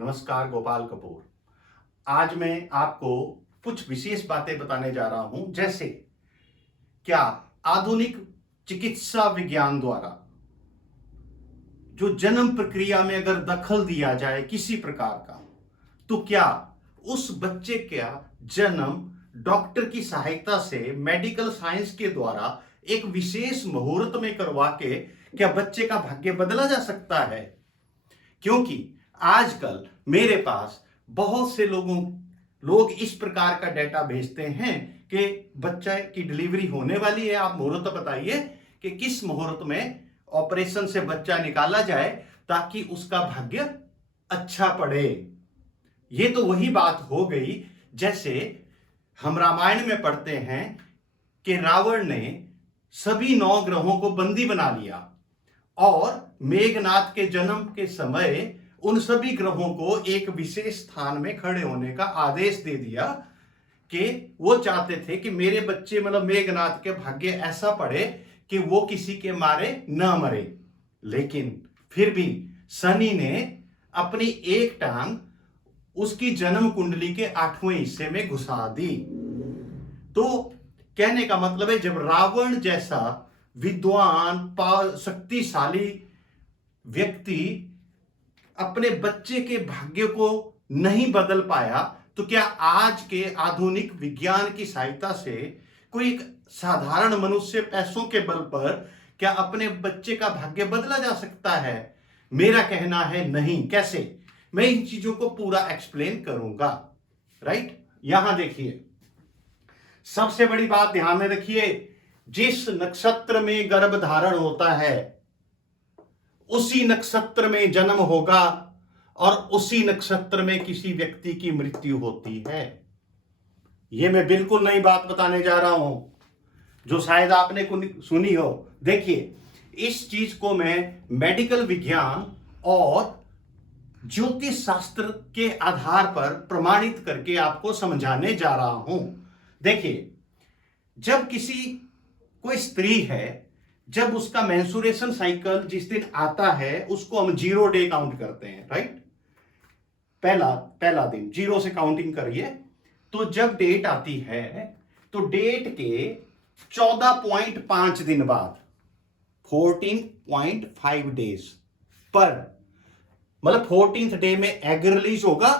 नमस्कार, गोपाल कपूर। आज मैं आपको कुछ विशेष बातें बताने जा रहा हूं, जैसे क्या आधुनिक चिकित्सा विज्ञान द्वारा जो जन्म प्रक्रिया में अगर दखल दिया जाए किसी प्रकार का, तो क्या उस बच्चे का जन्म डॉक्टर की सहायता से मेडिकल साइंस के द्वारा एक विशेष मुहूर्त में करवा के क्या बच्चे का भाग्य बदला जा सकता है? क्योंकि आजकल मेरे पास बहुत से लोग इस प्रकार का डेटा भेजते हैं कि बच्चे की डिलीवरी होने वाली है, आप मुहूर्त बताइए कि किस मुहूर्त में ऑपरेशन से बच्चा निकाला जाए ताकि उसका भाग्य अच्छा पड़े। ये तो वही बात हो गई जैसे हम रामायण में पढ़ते हैं कि रावण ने सभी 9 ग्रहों को बंदी बना लिया और मेघनाथ के जन्म के समय उन सभी ग्रहों को एक विशेष स्थान में खड़े होने का आदेश दे दिया कि वो चाहते थे कि मेरे बच्चे मतलब मेघनाथ के भाग्य ऐसा पड़े कि वो किसी के मारे न मरे। लेकिन फिर भी शनि ने अपनी एक टांग उसकी जन्म कुंडली के 8वें हिस्से में घुसा दी। तो कहने का मतलब है, जब रावण जैसा विद्वान शक्तिशाली व्यक्ति अपने बच्चे के भाग्य को नहीं बदल पाया, तो क्या आज के आधुनिक विज्ञान की सहायता से कोई एक साधारण मनुष्य पैसों के बल पर क्या अपने बच्चे का भाग्य बदला जा सकता है? मेरा कहना है नहीं। कैसे? मैं इन चीजों को पूरा एक्सप्लेन करूंगा। राइट, यहां देखिए, सबसे बड़ी बात ध्यान में रखिए, जिस नक्षत्र में गर्भ धारण होता है उसी नक्षत्र में जन्म होगा और उसी नक्षत्र में किसी व्यक्ति की मृत्यु होती है। यह मैं बिल्कुल नई बात बताने जा रहा हूं जो शायद आपने सुनी हो। देखिए, इस चीज को मैं मेडिकल विज्ञान और ज्योतिष शास्त्र के आधार पर प्रमाणित करके आपको समझाने जा रहा हूं। देखिए, जब कोई स्त्री है, जब उसका मेंसुरेशन साइकिल जिस दिन आता है उसको हम 0 डे काउंट करते हैं। राइट, पहला दिन 0 से काउंटिंग करिए। तो जब डेट आती है तो डेट के 14.5 दिन बाद 14.5 डेज पर मतलब 14th डे में एग रिलीज होगा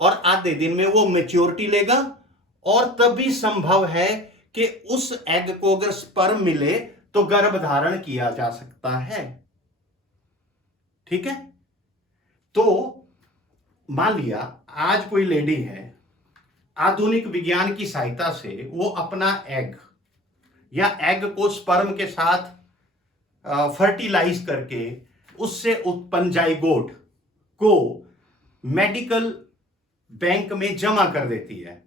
और आधे दिन में वो मैच्योरिटी लेगा और तभी संभव है कि उस एग को अगर स्पर्म मिले तो गर्भ धारण किया जा सकता है। ठीक है, तो मान लिया आज कोई लेडी है, आधुनिक विज्ञान की सहायता से वो अपना एग या एग को स्पर्म के साथ फर्टिलाइज करके उससे उत्पन्न जाइगोट को मेडिकल बैंक में जमा कर देती है।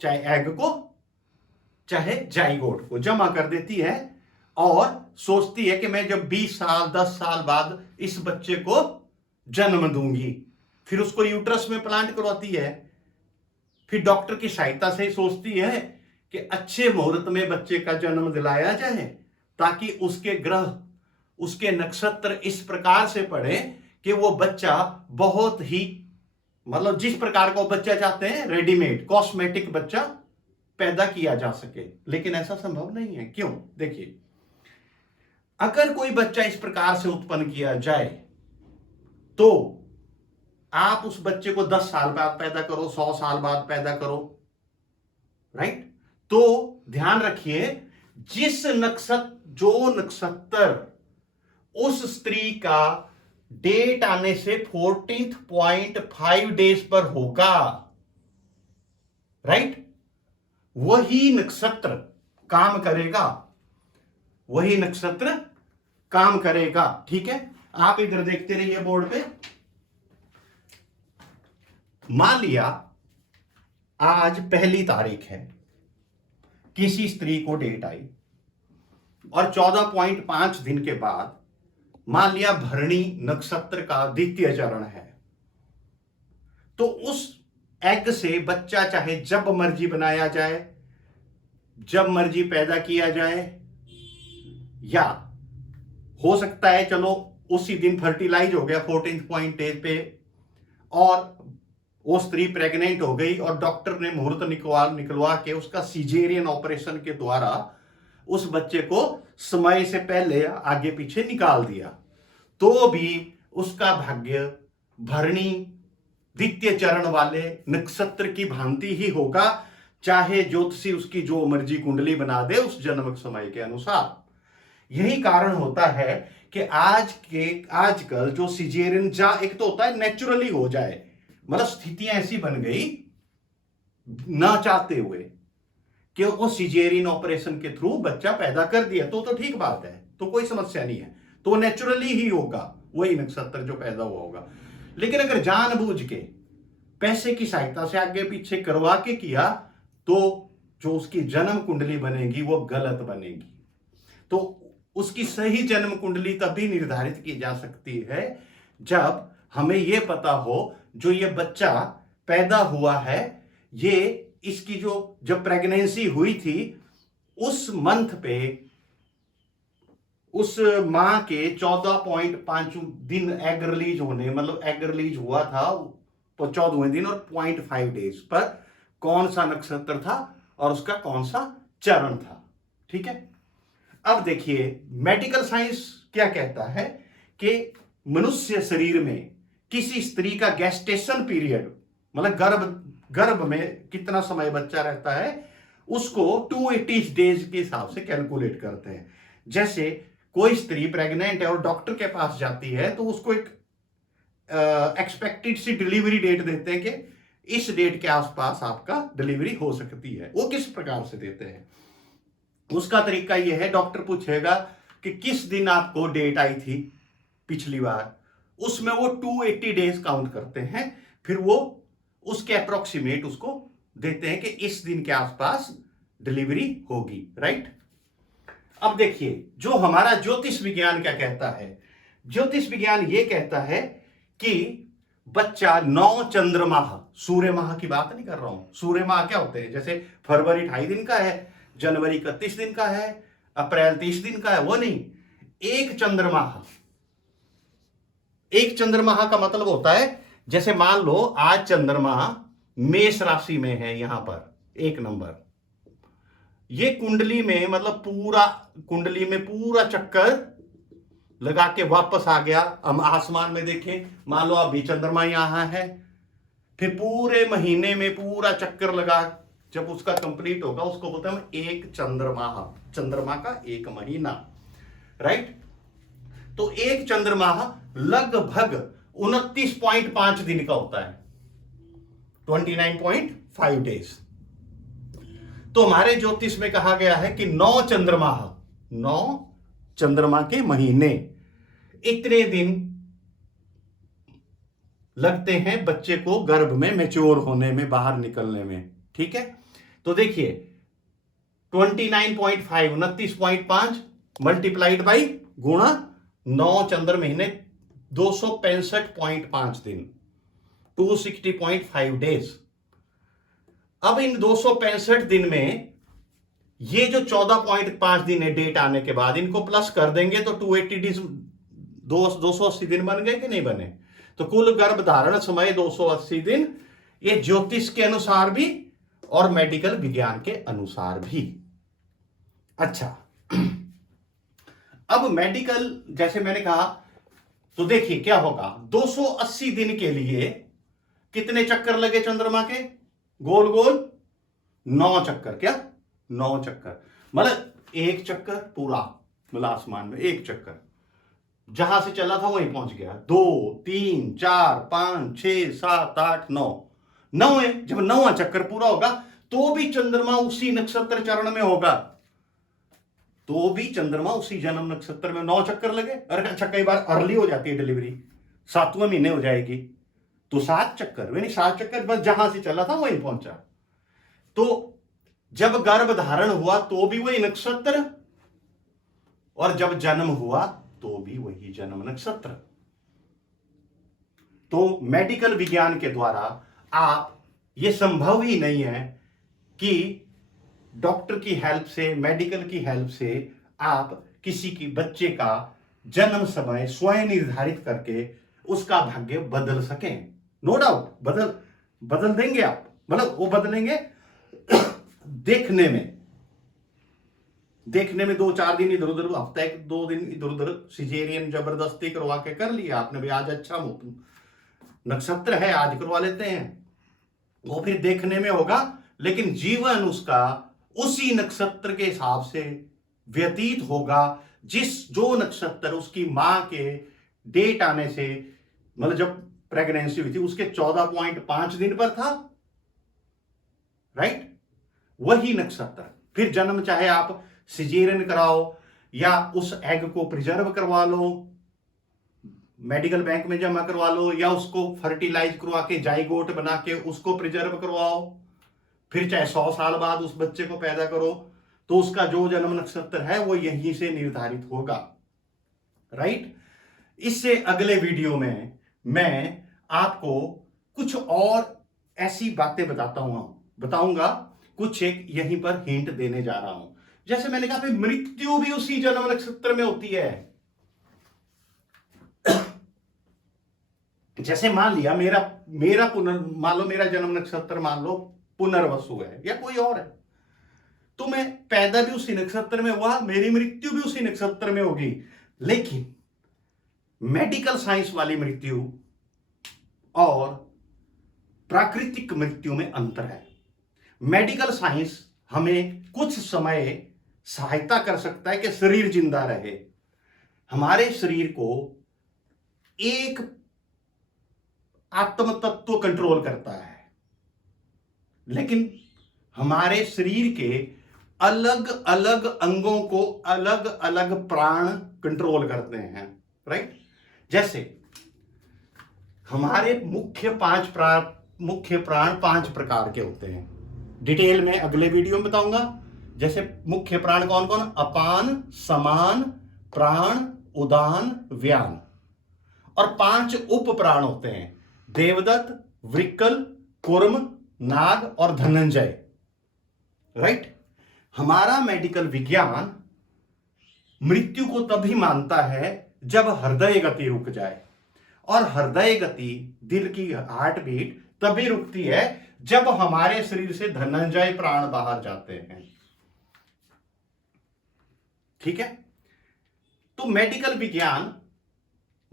चाहे एग को चाहे जाइगोट को जमा कर देती है और सोचती है कि मैं जब 20 साल 10 साल बाद इस बच्चे को जन्म दूंगी, फिर उसको यूट्रस में प्लांट करवाती है। फिर डॉक्टर की सहायता से सोचती है कि अच्छे मुहूर्त में बच्चे का जन्म दिलाया जाए ताकि उसके ग्रह उसके नक्षत्र इस प्रकार से पड़े कि वो बच्चा बहुत ही मतलब जिस प्रकार का बच्चा चाहते हैं, रेडीमेड कॉस्मेटिक बच्चा पैदा किया जा सके। लेकिन ऐसा संभव नहीं है। क्यों? देखिए, अगर कोई बच्चा इस प्रकार से उत्पन्न किया जाए तो आप उस बच्चे को 10 साल बाद पैदा करो, 100 साल बाद पैदा करो। राइट, तो ध्यान रखिए, जो नक्षत्र उस स्त्री का डेट आने से 14.5 डेज पर होगा, राइट, वही नक्षत्र काम करेगा, वही नक्षत्र काम करेगा। ठीक है, आप इधर देखते रहिए बोर्ड पे। मान लिया आज 1 तारीख है, किसी स्त्री को डेट आई और 14.5 दिन के बाद मान लिया भरणी नक्षत्र का 2य चरण है, तो उस एग से बच्चा चाहे जब मर्जी बनाया जाए, जब मर्जी पैदा किया जाए, या हो सकता है चलो उसी दिन फर्टिलाइज हो गया 14th पॉइंट पे और वो स्त्री प्रेग्नेंट हो गई और डॉक्टर ने मुहूर्त निकलवा के उसका सीजेरियन ऑपरेशन के द्वारा उस बच्चे को समय से पहले आगे पीछे निकाल दिया, तो भी उसका भाग्य भरणी द्वितीय चरण वाले नक्षत्र की भांति ही होगा, चाहे ज्योतिषी उसकी जो मर्जी कुंडली बना दे उस जन्म समय के अनुसार। यही कारण होता है कि आजकल जो सिजेरियन जा एक तो होता है नेचुरली हो जाए, मतलब स्थितियां ऐसी बन गई ना चाहते हुए कि वो सिजेरियन ऑपरेशन के थ्रू बच्चा पैदा कर दिया, तो ठीक बात है, तो कोई समस्या नहीं है, तो नेचुरली ही होगा, वही नक्षत्र जो पैदा हुआ होगा। लेकिन अगर जानबूझ के पैसे की सहायता से आगे पीछे करवा के किया तो जो उसकी जन्म कुंडली बनेगी वो गलत बनेगी। तो उसकी सही जन्म कुंडली तभी निर्धारित की जा सकती है जब हमें यह पता हो जो ये बच्चा पैदा हुआ है, ये इसकी जो जब प्रेगनेंसी हुई थी उस मंथ पे उस मां के 14.5 दिन एग रिलीज होने, मतलब एग रिलीज हुआ था 14वें दिन और 0.5 डेज पर कौन सा नक्षत्र था और उसका कौन सा चरण था। ठीक है, अब देखिए मेडिकल साइंस क्या कहता है कि मनुष्य शरीर में किसी स्त्री का गेस्टेशन पीरियड, मतलब गर्भ में कितना समय बच्चा रहता है, उसको 280 डेज के हिसाब से कैलकुलेट करते हैं। जैसे कोई स्त्री प्रेग्नेंट है और डॉक्टर के पास जाती है तो उसको एक एक्सपेक्टेड सी डिलीवरी डेट देते हैं कि इस डेट के आसपास आपका डिलीवरी हो सकती है। वो किस प्रकार से देते हैं, उसका तरीका यह है, डॉक्टर पूछेगा कि किस दिन आपको डेट आई थी पिछली बार, उसमें वो 280 डेज काउंट करते हैं, फिर वो उसके अप्रोक्सीमेट उसको देते हैं कि इस दिन के आसपास डिलीवरी होगी। राइट, अब देखिए जो हमारा ज्योतिष विज्ञान क्या कहता है, ज्योतिष विज्ञान ये कहता है कि बच्चा 9 चंद्रमाह, सूर्य माह की बात नहीं कर रहा हूं, सूर्य माह क्या होते हैं, जैसे फरवरी 28 दिन का है, जनवरी 31 दिन का है, अप्रैल 30 दिन का है, वो नहीं, एक चंद्रमाह। एक चंद्रमाह का मतलब होता है जैसे मान लो आज चंद्रमा मेष राशि में है, यहां पर 1 नंबर, ये कुंडली में मतलब पूरा कुंडली में पूरा चक्कर लगा के वापस आ गया। हम आसमान में देखें, मान लो अभी चंद्रमा यहां है, फिर पूरे महीने में पूरा चक्कर लगा, जब उसका कंप्लीट होगा उसको बोलते हैं हम एक चंद्रमाह, चंद्रमा का 1 महीना। राइट, तो एक चंद्रमाह लगभग 29.5 दिन का होता है, 29.5 डेज। तो हमारे ज्योतिष में कहा गया है कि 9 चंद्रमाह, 9 चंद्रमा के महीने, इतने दिन लगते हैं बच्चे को गर्भ में मैच्योर होने में, बाहर निकलने में। ठीक है, तो देखिए 29.5 29.5 मल्टीप्लाइड बाई गुणा 9 चंद्र महीने 265.5 दिन, 260.5 डेज। अब इन 265 दिन में ये जो 14.5 दिन है डेट आने के बाद, इनको प्लस कर देंगे तो 280 डेज, 280 दिन बन गए कि नहीं बने, तो कुल गर्भ धारण समय 280 दिन, ये ज्योतिष के अनुसार भी और मेडिकल विज्ञान के अनुसार भी। अच्छा, अब मेडिकल जैसे मैंने कहा, तो देखिए क्या होगा, 280 दिन के लिए कितने चक्कर लगे चंद्रमा के, गोल गोल 9 चक्कर, क्या 9 चक्कर, मतलब एक चक्कर पूरा, मतलब आसमान में एक चक्कर, जहां से चला था वहीं पहुंच गया, 2 3 4 5 6 7 8 9, 9 है। जब 9वां चक्कर पूरा होगा तो भी चंद्रमा उसी नक्षत्र चरण में होगा, तो भी चंद्रमा उसी जन्म नक्षत्र में 9 चक्कर लगे। अरे अच्छा, कई बार अर्ली हो जाती है डिलीवरी, 7वें महीने हो जाएगी, तो 7 चक्कर, यानी 7 चक्कर, बस जहां से चला था वहीं पहुंचा। तो जब गर्भ धारण हुआ तो भी वही नक्षत्र, और जब जन्म हुआ तो भी वही जन्म नक्षत्र। तो मेडिकल विज्ञान के द्वारा आप, ये संभव ही नहीं है कि डॉक्टर की हेल्प से, मेडिकल की हेल्प से आप किसी की बच्चे का जन्म समय स्वयं निर्धारित करके उसका भाग्य बदल सकें। नो डाउट बदल बदल देंगे आप, मतलब वो बदलेंगे देखने में 2-4 दिन इधर उधर, हफ्ता 1-2 दिन इधर उधर सिजेरियन जबरदस्ती करवा के कर लिया आपने, भाई आज अच्छा नक्षत्र है आज करवा लेते हैं, वो फिर देखने में होगा, लेकिन जीवन उसका उसी नक्षत्र के हिसाब से व्यतीत होगा जो नक्षत्र उसकी मां के डेट आने से, मतलब जब प्रेगनेंसी हुई थी उसके 14.5 दिन पर था, राइट। वही नक्षत्र फिर जन्म, चाहे आप सिजेरियन कराओ या उस एग को प्रिजर्व करवा लो, मेडिकल बैंक में जमा करवा लो, या उसको फर्टिलाइज करवा के जाइगोट बना के उसको प्रिजर्व करवाओ, फिर चाहे 100 साल बाद उस बच्चे को पैदा करो, तो उसका जो जन्म नक्षत्र है वो यहीं से निर्धारित होगा, राइट। इससे अगले वीडियो में मैं आपको कुछ और ऐसी बातें बताऊंगा, कुछ एक यहीं पर हिंट देने जा रहा हूं। जैसे मैंने कहा मृत्यु भी उसी जन्म नक्षत्र में होती है। जैसे मान लिया मान लो मेरा जन्म नक्षत्र मान लो पुनर्वसु है या कोई और है, तो मैं पैदा भी उसी नक्षत्र में हुआ, मेरी मृत्यु भी उसी नक्षत्र में होगी। लेकिन मेडिकल साइंस वाली मृत्यु और प्राकृतिक मृत्यु में अंतर है। मेडिकल साइंस हमें कुछ समय सहायता कर सकता है कि शरीर जिंदा रहे, हमारे शरीर को एक आत्म तत्व कंट्रोल करता है, लेकिन हमारे शरीर के अलग अलग अंगों को अलग अलग प्राण कंट्रोल करते हैं, राइट। जैसे हमारे मुख्य प्राण 5 प्रकार के होते हैं, डिटेल में अगले वीडियो में बताऊंगा। जैसे मुख्य प्राण कौन कौन? अपान, समान, प्राण, उदान, व्यान। और 5 उप प्राण होते हैं, देवदत्त, वृक्कल, कूर्म, नाग और धनंजय, राइट। हमारा मेडिकल विज्ञान मृत्यु को तभी मानता है जब हृदय गति रुक जाए, और हृदय गति, दिल की हार्ट बीट तभी रुकती है जब हमारे शरीर से धनंजय प्राण बाहर जाते हैं, ठीक है। तो मेडिकल विज्ञान,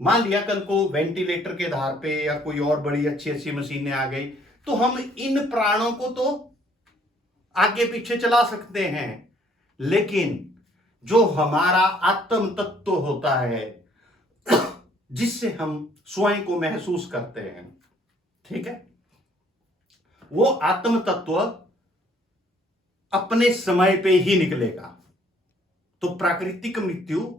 मान लिया कल को वेंटिलेटर के आधार पे या कोई और बड़ी अच्छी अच्छी मशीनें आ गई, तो हम इन प्राणों को तो आगे पीछे चला सकते हैं, लेकिन जो हमारा आत्म तत्व होता है जिससे हम स्वयं को महसूस करते हैं, ठीक है, वो आत्म तत्व अपने समय पे ही निकलेगा। तो प्राकृतिक मृत्यु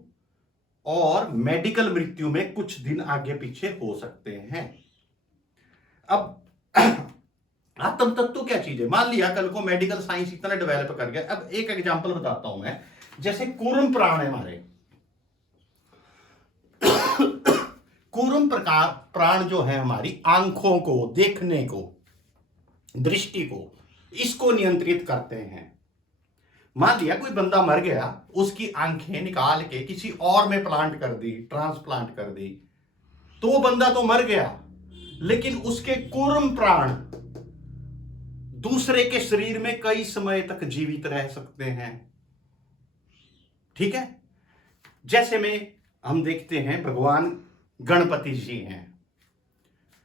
और मेडिकल मृत्यु में कुछ दिन आगे पीछे हो सकते हैं। अब आत्म तत्व क्या चीज है? मान लिया कल को मेडिकल साइंस इतना डेवलप कर गया। अब एक एग्जांपल बताता हूं मैं, जैसे कूर्म प्राण है हमारे कूर्म प्राण जो है हमारी आंखों को, देखने को, दृष्टि को, इसको नियंत्रित करते हैं। मान लिया कोई बंदा मर गया, उसकी आंखें निकाल के किसी और में प्लांट कर दी, ट्रांसप्लांट कर दी, तो वो बंदा तो मर गया, लेकिन उसके कूर्म प्राण दूसरे के शरीर में कई समय तक जीवित रह सकते हैं, ठीक है। जैसे में हम देखते हैं भगवान गणपति जी हैं।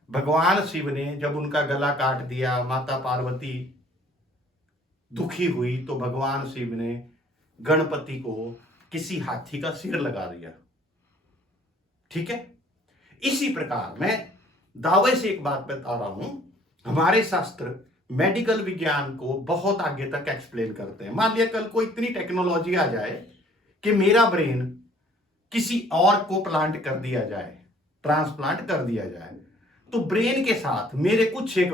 भगवान शिव ने जब उनका गला काट दिया, माता पार्वती दुखी हुई, तो भगवान शिव ने गणपति को किसी हाथी का सिर लगा दिया, ठीक है। इसी प्रकार मैं दावे से एक बात बता रहा हूं, हमारे शास्त्र मेडिकल विज्ञान को बहुत आगे तक एक्सप्लेन करते हैं। मान लिया कल को इतनी टेक्नोलॉजी आ जाए कि मेरा ब्रेन किसी और को प्लांट कर दिया जाए, ट्रांसप्लांट कर दिया जाए, तो ब्रेन के साथ मेरे कुछ एक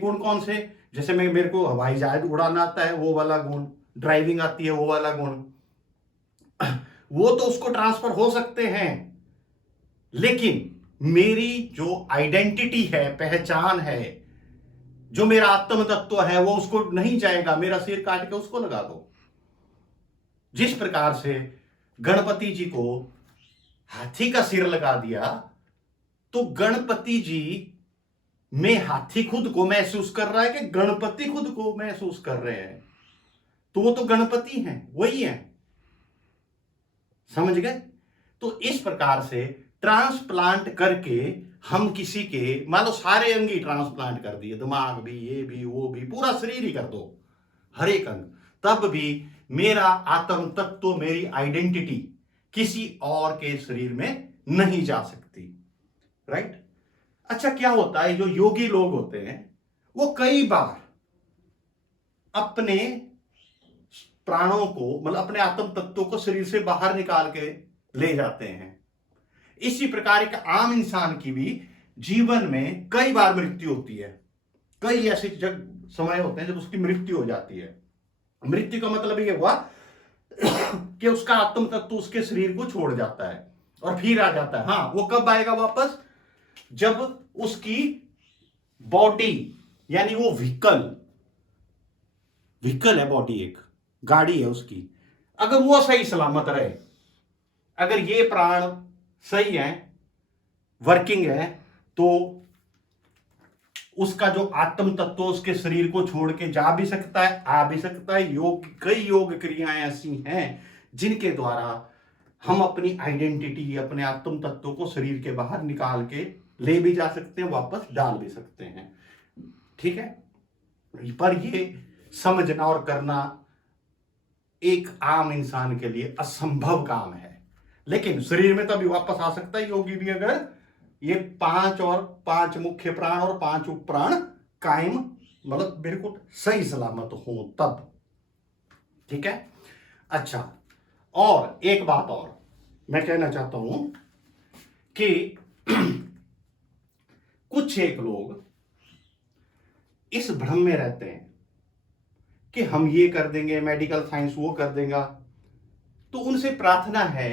गुण कौन से? जैसे मेरे को हवाई जहाज उड़ाना आता है, वो वाला गुण, ड्राइविंग आती है, वो वाला गुण, वो तो उसको ट्रांसफर हो सकते हैं, लेकिन मेरी जो आइडेंटिटी है, पहचान है, जो मेरा आत्म तत्व है, वो उसको नहीं जाएगा। मेरा सिर काट के उसको लगा दो। जिस प्रकार से गणपति जी को हाथी का सिर लगा दिया, तो गणपति जी में हाथी खुद को महसूस कर रहा है कि गणपति खुद को महसूस कर रहे हैं? तो वो तो गणपति हैं, वही है। समझ गए? तो इस प्रकार से ट्रांसप्लांट करके हम किसी के, मान लो सारे अंग ही ट्रांसप्लांट कर दिए, दिमाग भी, ये भी, वो भी, पूरा शरीर ही कर दो, हर एक अंग, तब भी मेरा आत्म तत्व, मेरी आइडेंटिटी किसी और के शरीर में नहीं जा सकती। राइट? अच्छा, क्या होता है, जो योगी लोग होते हैं वो कई बार अपने प्राणों को, मतलब अपने आत्म तत्वों को शरीर से बाहर निकाल के ले जाते हैं। इसी प्रकार एक आम इंसान की भी जीवन में कई बार मृत्यु होती है। कई ऐसे समय होते हैं जब उसकी मृत्यु हो जाती है। मृत्यु का मतलब ये हुआ कि उसका आत्म तत्व उसके शरीर को छोड़ जाता है और फिर आ जाता है। हाँ, वो कब आएगा वापस? जब उसकी बॉडी, यानी वो व्हीकल है, बॉडी एक गाड़ी है उसकी, अगर वो सही सलामत रहे, अगर ये प्राण सही है, वर्किंग है, तो उसका जो आत्म तत्व उसके शरीर को छोड़ के जा भी सकता है, आ भी सकता है। कई योग क्रियाएं ऐसी हैं जिनके द्वारा हम अपनी आइडेंटिटी, अपने आत्म तत्व को शरीर के बाहर निकाल के ले भी जा सकते हैं, वापस डाल भी सकते हैं। ठीक है? पर ये समझना और करना एक आम इंसान के लिए असंभव काम है, लेकिन शरीर में तभी वापस आ सकता है योगी भी, अगर ये 5 मुख्य प्राण और 5 उप प्राण कायम, मतलब बिल्कुल सही सलामत हो तब। ठीक है? अच्छा, और एक बात और मैं कहना चाहता हूं कि कुछ एक लोग इस भ्रम में रहते हैं कि हम ये कर देंगे, मेडिकल साइंस वो कर देगा। तो उनसे प्रार्थना है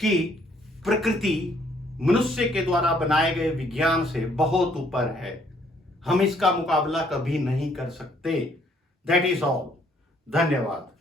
कि प्रकृति मनुष्य के द्वारा बनाए गए विज्ञान से बहुत ऊपर है, हम इसका मुकाबला कभी नहीं कर सकते। That is all. धन्यवाद।